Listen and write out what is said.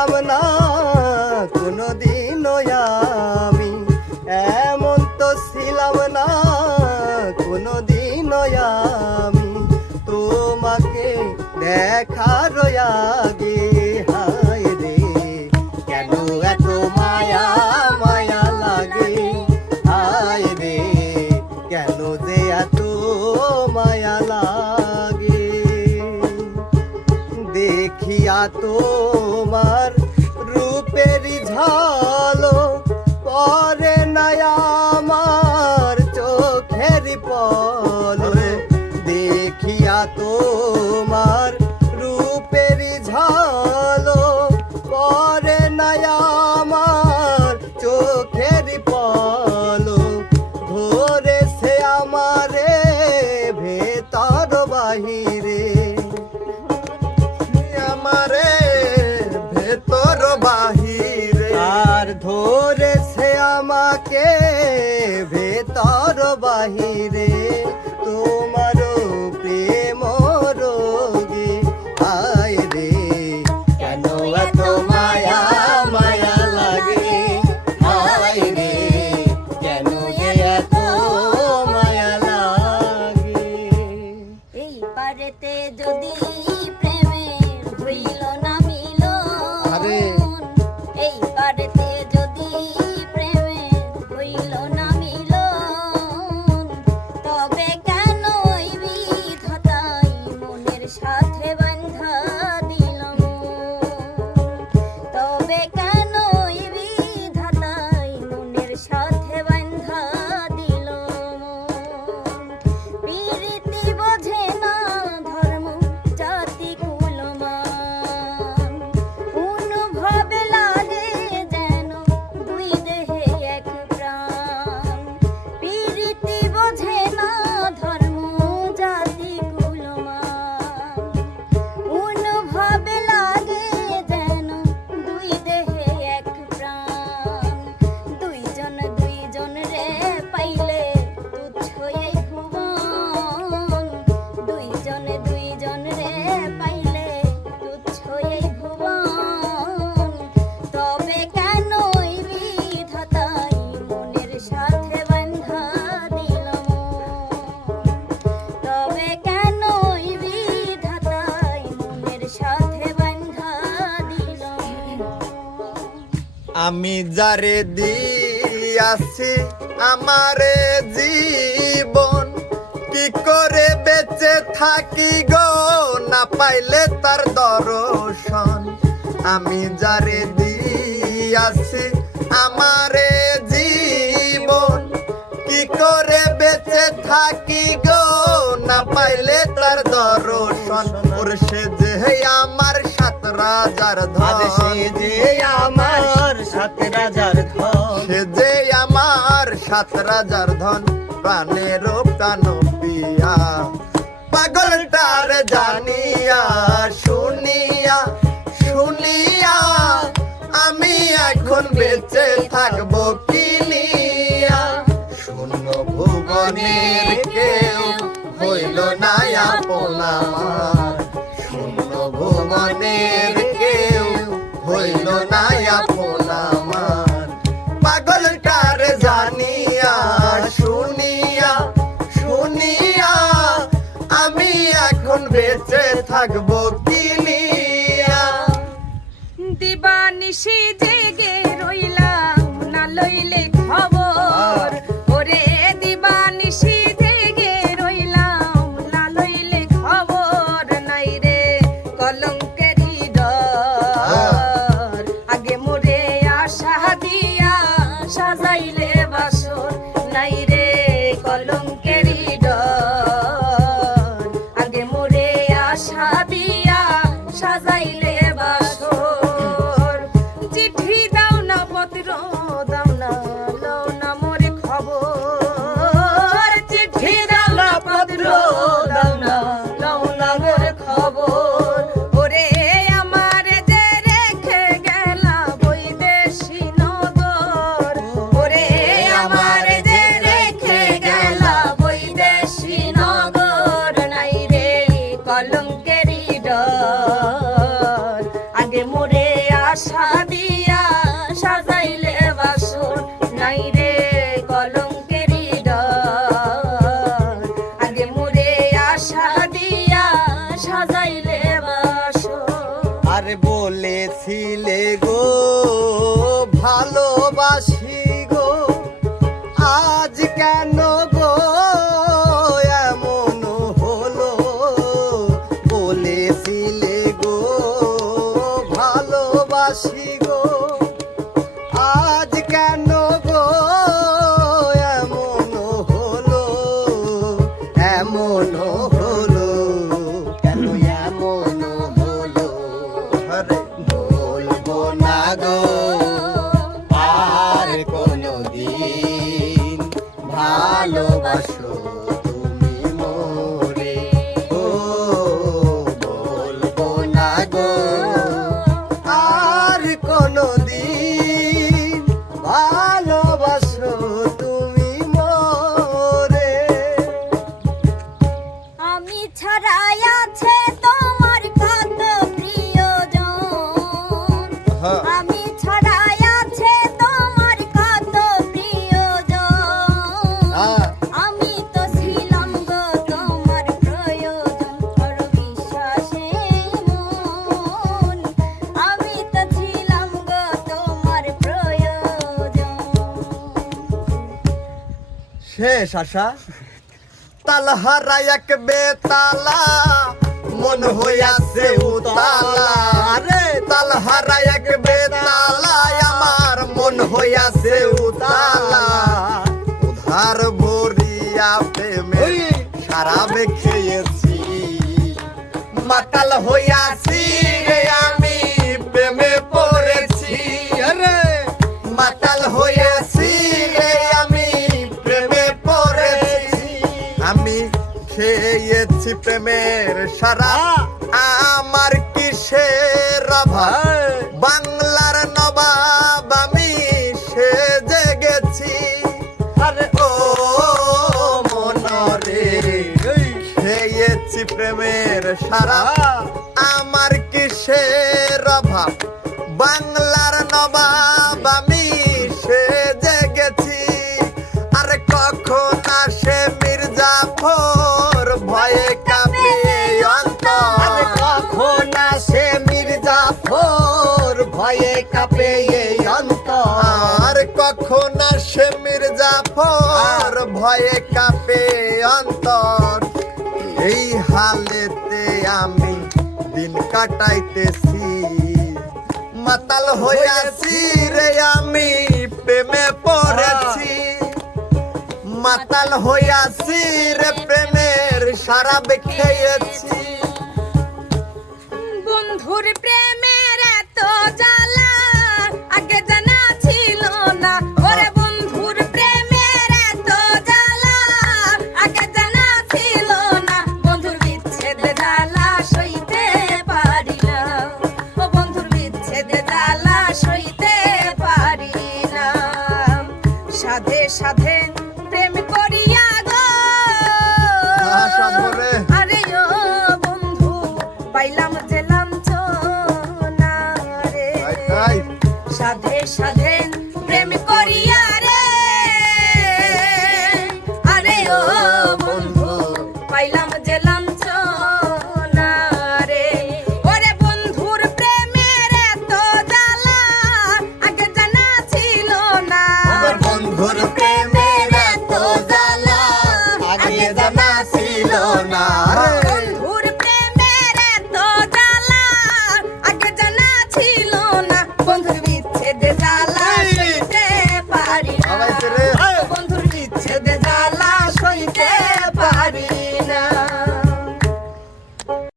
ছিলাম না কোনোদিনও আমি, এমন তো ছিলাম না কোনোদিনও আমি, তোমাকে দেখার আগে। হায় রে কেন এত মায়া মায়া লাগে, হায় রে কেন যে এত মায়া লাগে। দেখিয়া তোমার রূপের ঝলক পরে না আমার চোখের পলক, দেখিয়া তোমার রূপের ঝলক পরে না আমার চোখের পলক, ধরেছে আমারে ভেতর বাহিরে, আমারে ভেতর বাহিরে, আর ধরেছে আমাকে ভেতর বাহিরে তোমার প্রেম রোগে। হায় রে কেন এত মায়া মায়া লাগে, হায় রে কেন এত মায়া লাগে। এই পারেতে যদি প্রেমের হইল না মিলন, এই পারেতে যদি প্রেমের হইল না মিলন, তবে কেন ওই বিধাতাই মনের সাথে বাঁধা দিল মন, তবে কেন ওই বিধাতাই মনের সাথে বাঁধা দিল মন। প্রীতি বোঝে না ধর্ম জাতি কুলমান, অনুভবে লাগে যেন দুই দেহে এক প্রাণ। প্রীতি বোঝে না ধর্ম জাতি কুলমান, অনুভবে লাগে যেন দুই দেহে এক প্রাণ। দুইজন দুইজন রে পাইলে তুচ্ছ এই ভুবন, দুইজন দুইজন রে পাইলে তুচ্ছ এই ভুবন, তবে কেন ওই বিধাতাই মনের সাথে বাঁধা দিল মন, তবে কেন ওই বিধাতাই মনের সাথে বাঁধা দিল মন। আমি যারে দিয়াছি আমারে জীবন, কি করে বেঁচে থাকি গো না পাইলে তার দর্শন। আমি যারে দিয়াছি আমারে জীবন, কি করে বেঁচে থাকি গো না পাইলে তার দর্শন। ওর সে যে আমার সাত রাজার ধন, সে যে আমার সাত রাজার ধন, সে যে আমার সাত রাজার ধন, প্রাণের প্রাণ পিয়া পাগলটার জানিয়া শুনিয়া শুনিয়া আমি এখন বেঁচে থাকবো কিনিয়া। শূন্য ভুবনের কেউ হইল না আপন আমার, শূন্য ভুবনের কেউ হইল না আপন আমার, পাগলটার জানিয়া শুনিয়া শুনিয়া আমি এখন বেঁচে থাকবো কিনিয়া। দিবানিশি জেগে রইলাম না লইলে খবর, ওরে দিবানিশি জেগে রইলাম না লইলে খবর, নাই রে কলঙ্কেরই ডর, আগে মোরে আশা দিয়া সাজাইলে বাসর, নাই রে কলঙ্কেরই ডর, আগে মোরে আশা দিয়া সাজাইলে বাসর। চিঠি দাও না পত্র দাও না লও না মোরে খবর, চিঠি দাও না পত্র দাও না লও না মোরে খবর, ওরে আমার যে রেখে গেলা বৈদেশী নগর, ওরে আমার যে রেখে গেলা বৈদেশী নগর, নাই রে কলঙ্কেরই ডর। আরে বলেছিলে গো ভালোবাসি গো, আজ কেন গো এমন হলো? বলেছিলে গো ভালোবাসি গো, আজ কেন গো এমন হলো? এমন হলো কেন? এমন হলো? আরে বলবো না গো আর কোনদিন, ভালোবাসো তুমি মোরে। ও বলবো না গো আর কোনদিন, ভালোবাসো তুমি মোরে। আমি ছাড়াই আছে তোমার কত প্রিয়জন, হ্যাঁ। আমি ছাড়াই আছে তোমার কত প্রিয়জন, হ্যাঁ। আমি তো ছিলাম গো তোমার প্রয়োজন, করো বিশ্বাসে মন, আমি তো ছিলাম গো তোমার প্রয়োজন। শেষ আশা। তালহারা এক বেতালা মন হইয়াছে উতালা, আরে তালহারা এক বেতালা আমার মন হইয়াছে উতালা। উধার ভরিয়া প্রেমে সারাবে খেয়েছি, মাতাল হইয়াছি রে আমি প্রেমে পড়েছি। আরে মাতাল হইয়াছি রে আমি প্রেমে পড়েছি। আমি খেয়েছি প্রেমের সারা, আমার কিসের অভাব? বাংলার নবাব আমি সেজে গেছি। আরে ও মনরে খেয়েছি প্রেমের সারা, আমার কিসের অভাব? বাংলার নবাব আমি সেজে গেছি। আরে কখন আসে মির্জাফর ভয়ে কাঁপে অন্তর? আরে কখন আসে মির্জাফর ভয়ে কাঁপে অন্তর? আর কখন আসে মির্জাফর ভয়ে কাঁপে অন্তর? এই হালেতে আমি দিন কাটাইতেছি, মাতাল হইয়াছি রে আমি প্রেমে পড়েছি। মাতাল হইয়াছি রে প্রেমের শরাব খেয়েছি। বন্ধুর প্রেমের এত জ্বালা আগে জানা ছিল না, ওরে বন্ধুর প্রেমের এত জ্বালা আগে জানা ছিল না। বন্ধুর বিচ্ছেদ জ্বালা সইতে পারি না, ও বন্ধুর বিচ্ছেদ জ্বালা সইতে পারি না। সাধে সাধে প্রেম করিয়া গো, সাধরে। আরে ও বন্ধু পাইলাম জেলাম চোনা রে। তাই সাধে সাধে